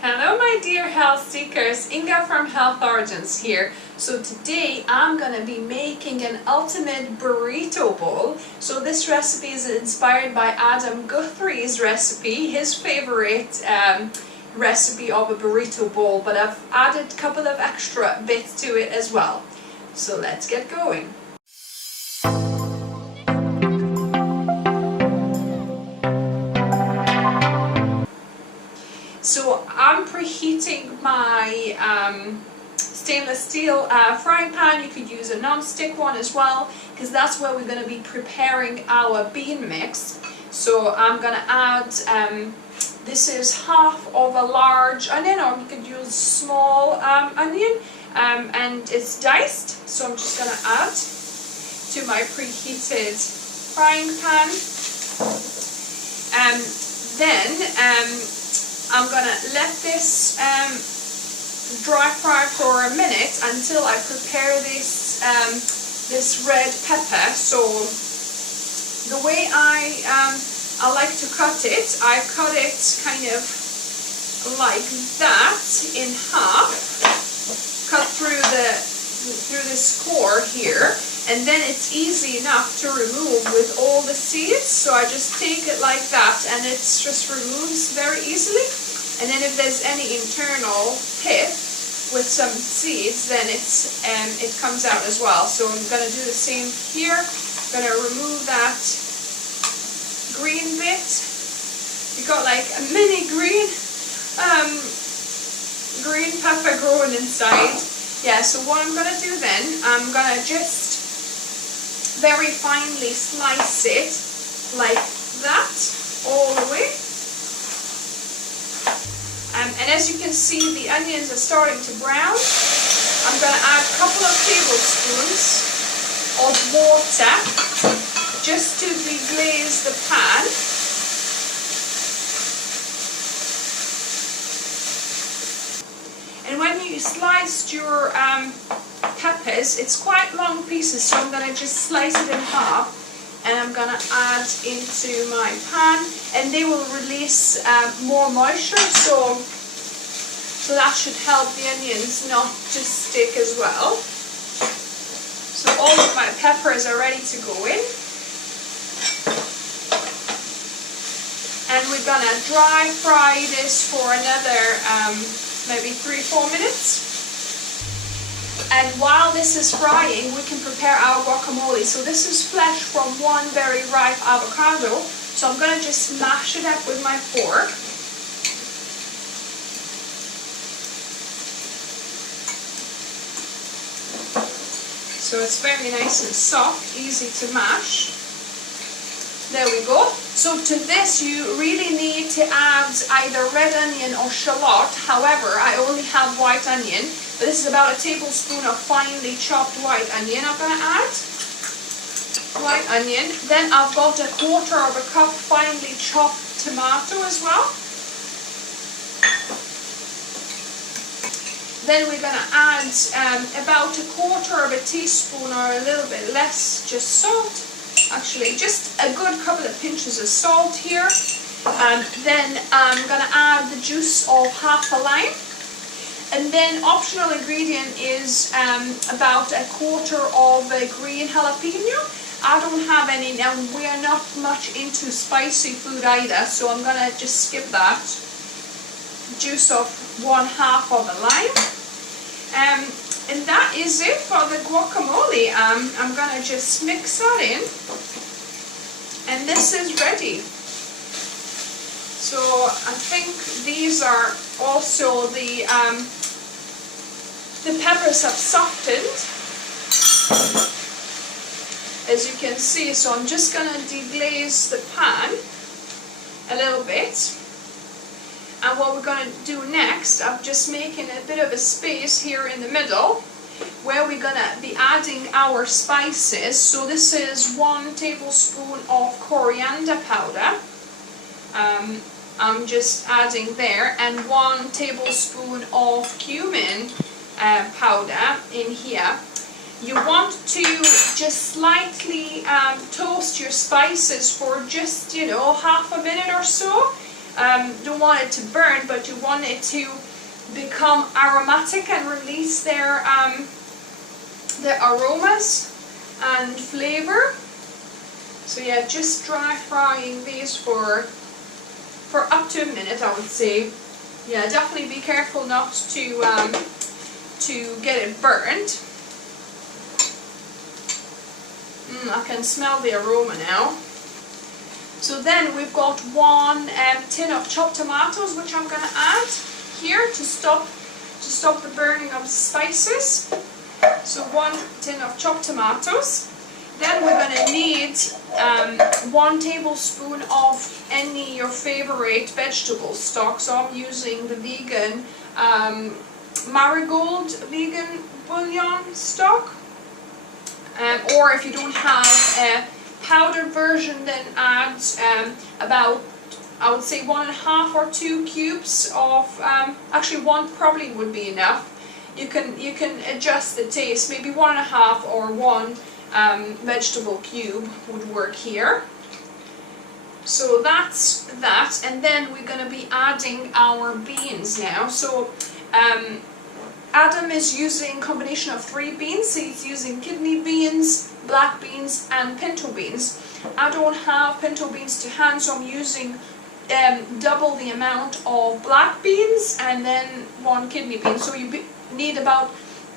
Hello my dear health seekers, Inga from Health Origins here. So today I'm going to be making an ultimate burrito bowl. So this recipe is inspired by Adam Guthrie's recipe, his favorite recipe of a burrito bowl, but I've added a couple of extra bits to it as well. So let's get going. So I'm preheating my stainless steel frying pan. You could use a non-stick one as well, because that's where we're going to be preparing our bean mix. So I'm going to add, this is half of a large onion, or you could use small onion, and it's diced. So I'm just going to add to my preheated frying pan. Then I'm gonna let this dry fry for a minute until I prepare this this red pepper. So the way I like to cut it, I cut it kind of like that in half, cut through this core here, and then it's easy enough to remove with all the seeds. So I just take it like that and it just removes very easily. And then if there's any internal pith with some seeds, then it comes out as well. So I'm going to do the same here. I'm going to remove that green bit. You've got like a mini green pepper growing inside. Yeah, so what I'm going to do then, I'm going to just very finely slice it like that all the way. And as you can see, the onions are starting to brown. I'm going to add a couple of tablespoons of water just to deglaze the pan. And when you sliced your peppers, it's quite long pieces, so I'm going to just slice it in half. And I'm going to add into my pan, and they will release more moisture, so that should help the onions not to stick as well. So all of my peppers are ready to go in, and we're going to dry fry this for another maybe 3-4 minutes. And while this is frying, we can prepare our guacamole. So this is flesh from one very ripe avocado. So I'm going to just mash it up with my fork. So it's very nice and soft, easy to mash. There we go. So to this you really need to add either red onion or shallot. However, I only have white onion. But this is about a tablespoon of finely chopped white onion I'm going to add. White onion. Then I've got 1/4 of a cup finely chopped tomato as well. Then we're going to add about 1/4 of a teaspoon, or a little bit less, just salt. Actually, just a good couple of pinches of salt here. Then I'm going to add the juice of half a lime. And then optional ingredient is about 1/4 of a green jalapeno. I don't have any now. We are not much into spicy food either, so I'm gonna just skip that. Juice of 1/2 of a lime. And that is it for the guacamole. I'm gonna just mix that in, and this is ready. So I think these are also the peppers have softened, as you can see. So I'm just going to deglaze the pan a little bit. And what we're going to do next, I'm just making a bit of a space here in the middle where we're going to be adding our spices. So this is 1 tablespoon of coriander powder. I'm just adding there, and 1 tablespoon of cumin powder in here. You want to just slightly toast your spices for just, 1/2 minute or so. don't want it to burn, but you want it to become aromatic and release their aromas and flavor. So yeah, just dry frying these for up to a minute, I would say. Yeah, definitely be careful not to get it burnt. I can smell the aroma now. So then we've got one tin of chopped tomatoes, which I'm going to add here to stop the burning of the spices. So 1 tin of chopped tomatoes. Then we're going to need 1 tablespoon of your favorite vegetable stock. So I'm using the vegan Marigold vegan bullion stock. Or if you don't have a powdered version, then add about, I would say, 1.5 or 2 cubes of, actually 1 probably would be enough. You can adjust the taste, maybe 1.5 or 1 vegetable cube would work here. So that's that, and then we're going to be adding our beans now. So Adam is using a combination of 3 beans, so he's using kidney beans, black beans and pinto beans. I don't have pinto beans to hand, so I'm using double the amount of black beans and then 1 kidney bean. So you need about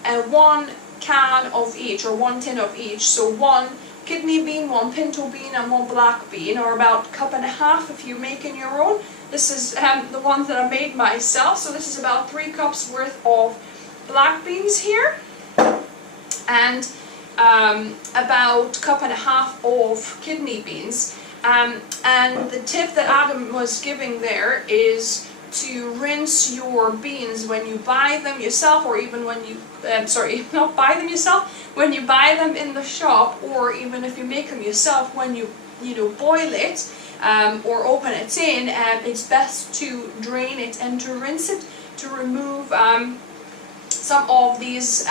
1 can of each, or 1 tin of each. So 1 kidney bean, 1 pinto bean and 1 black bean, or about 1.5 cups if you're making your own. This is the ones that I made myself, so this is about 3 cups worth of black beans here, and about 1.5 cups of kidney beans. And the tip that Adam was giving there is to rinse your beans when you buy them yourself, or even when you, not buy them yourself, when you buy them in the shop, or even if you make them yourself, when you boil it or open it in, it's best to drain it and to rinse it to remove some of these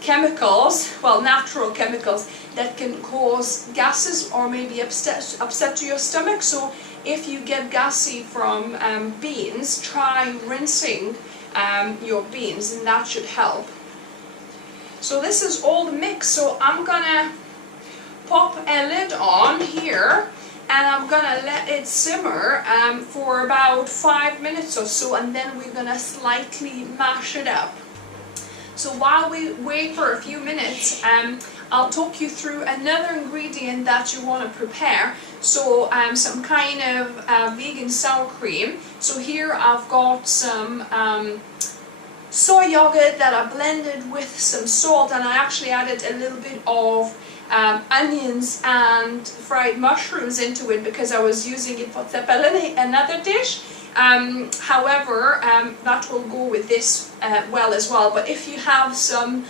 chemicals, well, natural chemicals that can cause gases or maybe upset to your stomach. So if you get gassy from beans, try rinsing your beans, and that should help. So this is all the mix, so I'm gonna pop a lid on here and I'm gonna let it simmer for about 5 minutes or so, and then we're gonna slightly mash it up. So while we wait for a few minutes, I'll talk you through another ingredient that you want to prepare. So some kind of vegan sour cream. So here I've got some soy yogurt that I blended with some salt, and I actually added a little bit of onions and fried mushrooms into it because I was using it for cepelini, another dish. However, that will go with this well as well. But if you have some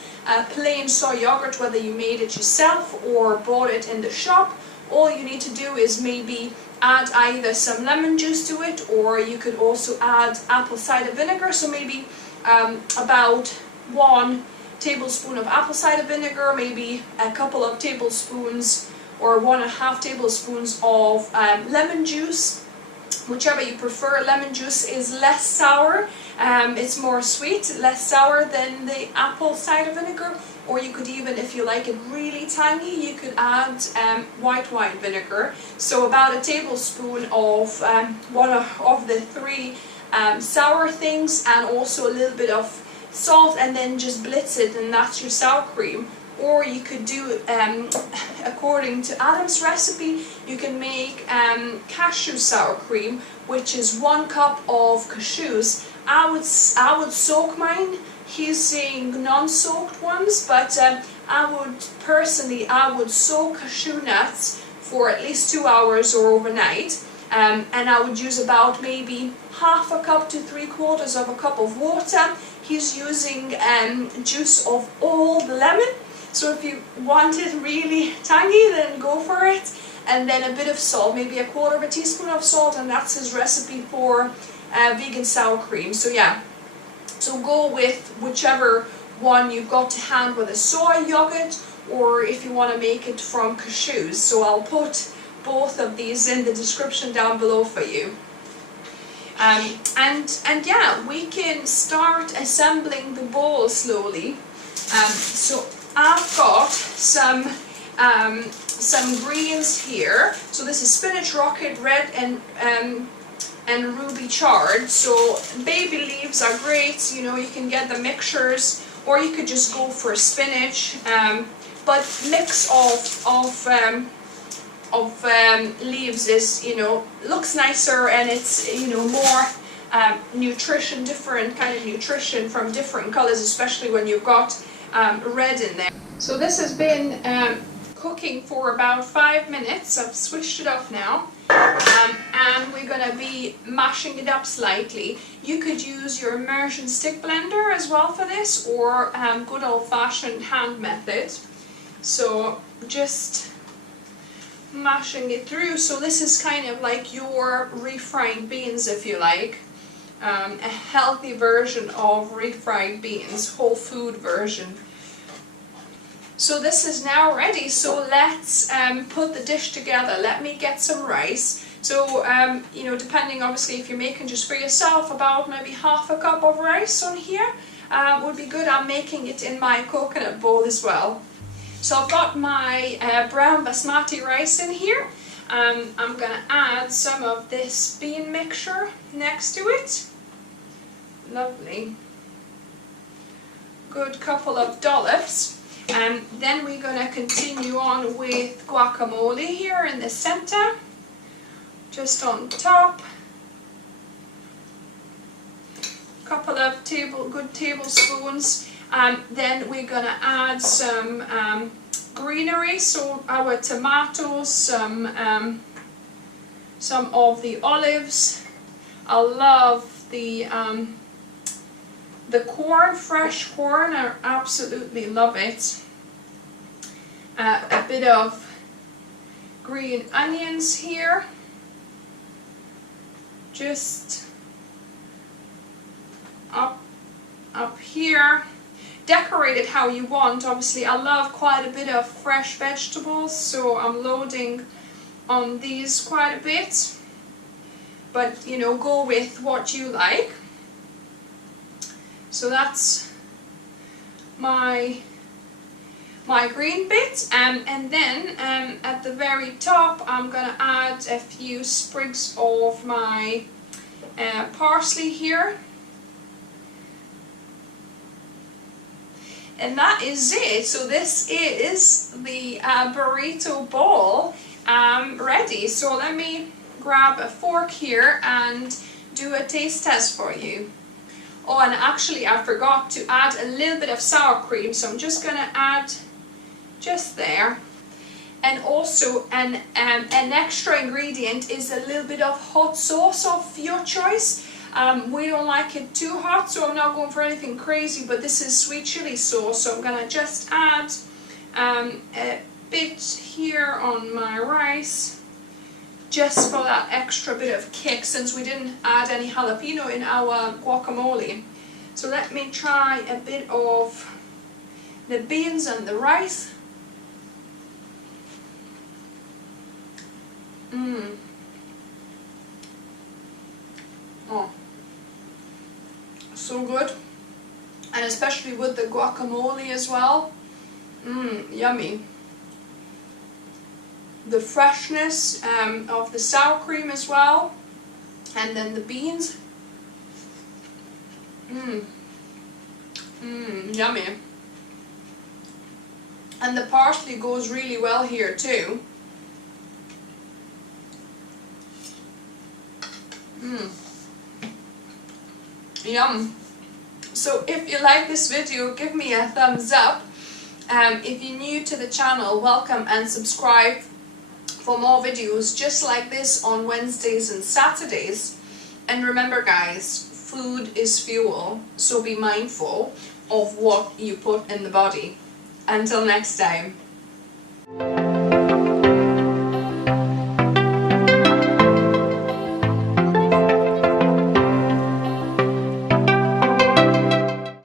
plain soy yogurt, whether you made it yourself or bought it in the shop, all you need to do is maybe add either some lemon juice to it, or you could also add apple cider vinegar. So maybe about 1 tablespoon of apple cider vinegar, maybe a couple of tablespoons or 1.5 tablespoons of lemon juice, whichever you prefer. Lemon juice is less sour, it's more sweet, less sour than the apple cider vinegar. Or you could even, if you like it really tangy, you could add white wine vinegar. So about a tablespoon of one of the 3 sour things, and also a little bit of salt, and then just blitz it, and that's your sour cream. Or you could do, according to Adam's recipe, you can make cashew sour cream, which is 1 cup of cashews. I would soak mine. He's saying non-soaked ones, but I would soak cashew nuts for at least 2 hours or overnight, and I would use about maybe 1/2 cup to 3/4 of a cup of water. He's using juice of all the lemon. So if you want it really tangy, then go for it. And then a bit of salt, maybe 1/4 teaspoon of salt, and that's his recipe for vegan sour cream. So yeah, so go with whichever one you've got to hand, with a soy yogurt, or if you want to make it from cashews. So I'll put both of these in the description down below for you. And yeah, we can start assembling the bowl slowly. So I've got some greens here. So this is spinach, rocket, red, and ruby chard. So baby leaves are great. You know, you can get the mixtures, or you could just go for spinach. But mix of leaves is, you know, looks nicer, and it's, you know, more nutrition, different kind of nutrition from different colors, especially when you've got red in there. So this has been cooking for about 5 minutes. I've switched it off now, and we're going to be mashing it up slightly. You could use your immersion stick blender as well for this, or good old-fashioned hand method. So just mashing it through. So this is kind of like your refried beans, if you like. A healthy version of refried beans, whole food version. So this is now ready, so let's put the dish together. Let me get some rice. So, you know, depending obviously if you're making just for yourself, about maybe half a cup of rice on here would be good. I'm making it in my coconut bowl as well. So I've got my brown basmati rice in here. I'm going to add some of this bean mixture next to it. Lovely. Good couple of dollops. And then we're going to continue on with guacamole here in the center, just on top. Couple of good tablespoons. Then we're going to add some greenery, so our tomatoes, some of the olives. I love the corn, fresh corn. I absolutely love it. A bit of green onions here. Just up here. Decorate it how you want. Obviously, I love quite a bit of fresh vegetables, so I'm loading on these quite a bit. But, you know, go with what you like. So that's my green bit, and then at the very top I'm going to add a few sprigs of my parsley here. And that is it. So this is the burrito bowl ready. So let me grab a fork here and do a taste test for you. Oh, and actually I forgot to add a little bit of sour cream, so I'm just going to add just there. And also an extra ingredient is a little bit of hot sauce of your choice. We don't like it too hot, so I'm not going for anything crazy, but this is sweet chili sauce, so I'm going to just add a bit here on my rice, just for that extra bit of kick, since we didn't add any jalapeno in our guacamole. So let me try a bit of the beans and the rice. Oh, so good. And especially with the guacamole as well. Yummy. The freshness of the sour cream as well, and then the beans. Yummy. And the parsley goes really well here too. Yum. So if you like this video, give me a thumbs up. If you're new to the channel, welcome and subscribe for more videos just like this on Wednesdays and Saturdays. And remember guys, food is fuel, so be mindful of what you put in the body. Until next time.